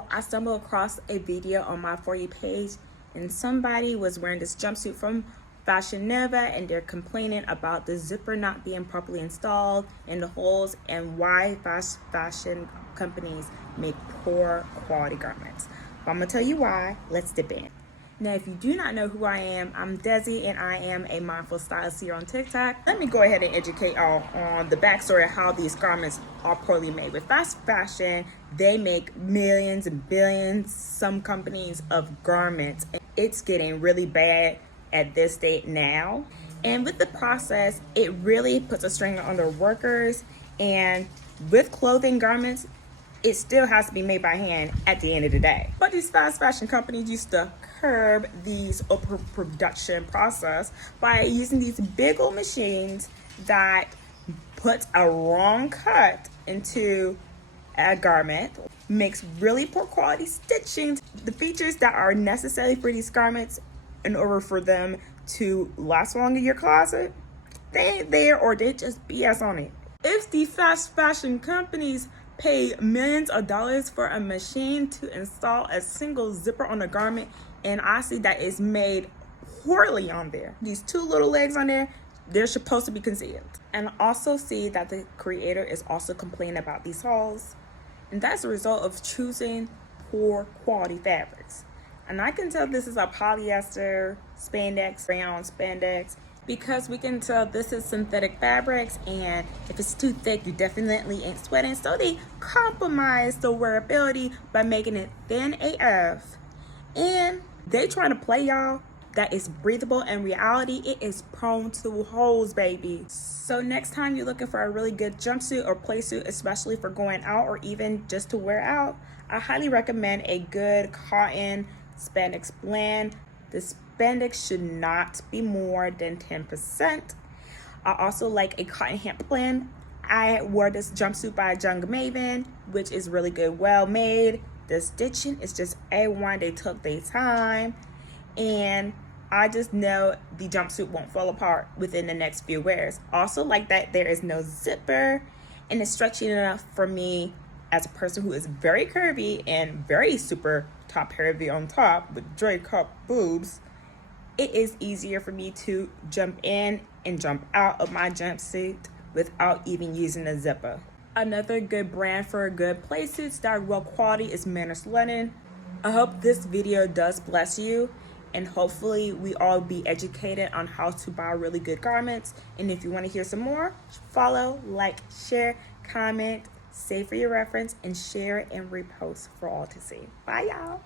ago, I stumbled across a video on my For You page, and somebody was wearing this jumpsuit from Fashion Nova, and they're complaining about the zipper not being properly installed in the holes and why fashion companies make poor quality garments. But I'm gonna tell you why. Let's dip in. Now, if you do not know who I am, I'm Desi, and I am a mindful stylist here on TikTok. Let me go ahead and educate y'all on the backstory of how these garments are poorly made. With fast fashion, they make millions and billions, some companies, of garments. It's getting really bad at this state now. And with the process, it really puts a strain on the workers. And with clothing garments, it still has to be made by hand at the end of the day. But these fast fashion companies used to curb these overproduction process by using these big old machines that put a wrong cut into a garment, makes really poor quality stitching. The features that are necessary for these garments in order for them to last long in your closet, they ain't there, or they just BS on it. If the fast fashion companies pay millions of dollars for a machine to install a single zipper on a garment, and I see that it's made poorly on there, these two little legs on there, they're supposed to be concealed. And I also see that the creator is also complaining about these holes, and that's a result of choosing poor quality fabrics. And I can tell this is a polyester spandex, rayon spandex, because we can tell this is synthetic fabrics, and if it's too thick, you definitely ain't sweating. So they compromise the wearability by making it thin AF, and they trying to play y'all that it's breathable. In reality, it is prone to holes, baby. So next time you're looking for a really good jumpsuit or playsuit, especially for going out or even just to wear out, I highly recommend a good cotton spandex blend. The spandex should not be more than 10%. I also like a cotton hemp blend. I wore this jumpsuit by Young Maven, which is really good, well made. The stitching is just A1. They took their time, and I just know the jumpsuit won't fall apart within the next few wears. Also like that there is no zipper, and it's stretchy enough for me as a person who is very curvy and very super top heavy on top with Drake cup boobs. It is easier for me to jump in and jump out of my jumpsuit without even using a zipper. Another good brand for good playsuits that are well quality is Manners Linen. I hope this video does bless you, and hopefully we all be educated on how to buy really good garments. And if you want to hear some more, follow, like, share, comment, save for your reference, and share and repost for all to see. Bye, y'all.